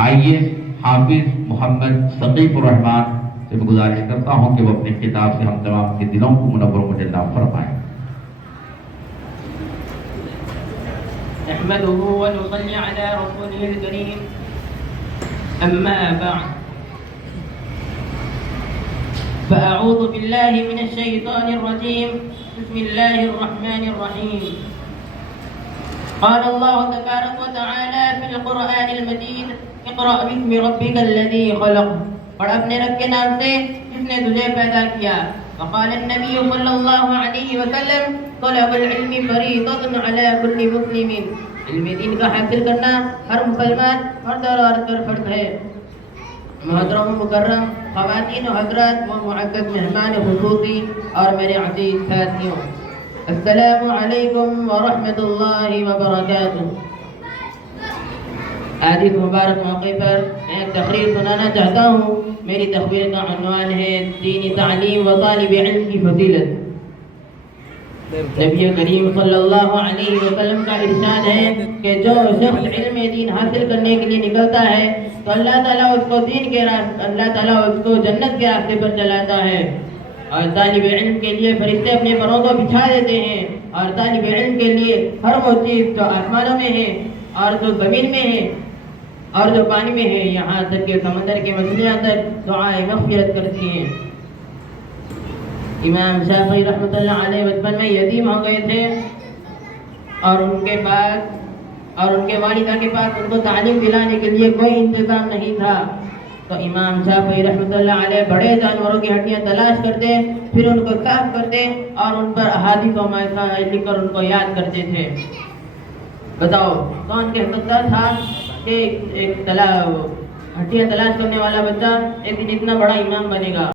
آئیے حافظ محمد ثقیف الرحمان سے میں گزارش کرتا ہوں کہ وہ اپنے خطاب سے ہم تمام کے دلوں کو منور و مجلی فرمائیں۔ نحمده ونصلي على رسوله الكريم، أما بعد، فأعوذ بالله من الشيطان الرجيم، بسم الله الرحمن الرحيم۔ قال الله تبارك وتعالى في القرآن المجيد: اقرأ باسم ربك الذي خلق، پڑھ اپنے رب کے نام سے جس نے تجھے پیدا کیا۔ وقال النبي صلى الله عليه وسلم: طلب العلم فريضة على كل مسلم، علم دین کا حاصل کرنا ہر مسلمان مرد اور عورت پر فرض ہے۔ محترم و مکرم خواتین و حضرات و معزز مہمان خصوصی اور میرے عزیز ساتھیوں، السلام علیکم ورحمۃ اللہ وبرکاتہ۔ آج اس مبارک موقع پر میں ایک تقریر سنانا چاہتا ہوں۔ میری تقریر کا عنوان ہے دینی تعلیم و طالب علم کی فضیلت۔ نبی کریم صلی اللہ علیہ وسلم کا ارشاد ہے کہ جو شخص علم دین حاصل کرنے کے لیے نکلتا ہے تو اللہ تعالیٰ اس کو دین کے راستے، اللہ تعالیٰ اس کو جنت کے راستے پر چلاتا ہے۔ اور طالب علم کے لیے فرشتے اپنے پروں کو بچھا دیتے ہیں، اور طالب علم کے لیے ہر وہ چیز جو آسمانوں میں ہے اور جو زمین میں ہے اور جو پانی میں ہے، یہاں تک کہ سمندر کے مچھلیاں تک دعائے مغفرت کرتی ہیں۔ امام شافعی رحمۃ اللہ علیہ بچپن میں یتیم ہو گئے تھے، اور ان کے والدہ کے پاس ان کو تعلیم دلانے کے لیے کوئی انتظام نہیں تھا، تو امام شافعی رحمۃ اللہ علیہ بڑے جانوروں کی ہڈیاں تلاش کرتے، پھر ان کو صاف کرتے اور ان پر احادیث و مسائل لکھ کر ان کو یاد کرتے تھے۔ بتاؤ کون کہہ سکتا تھا کہ ایک ہڈیاں تلاش کرنے والا بچہ ایک دن اتنا بڑا امام بنے گا؟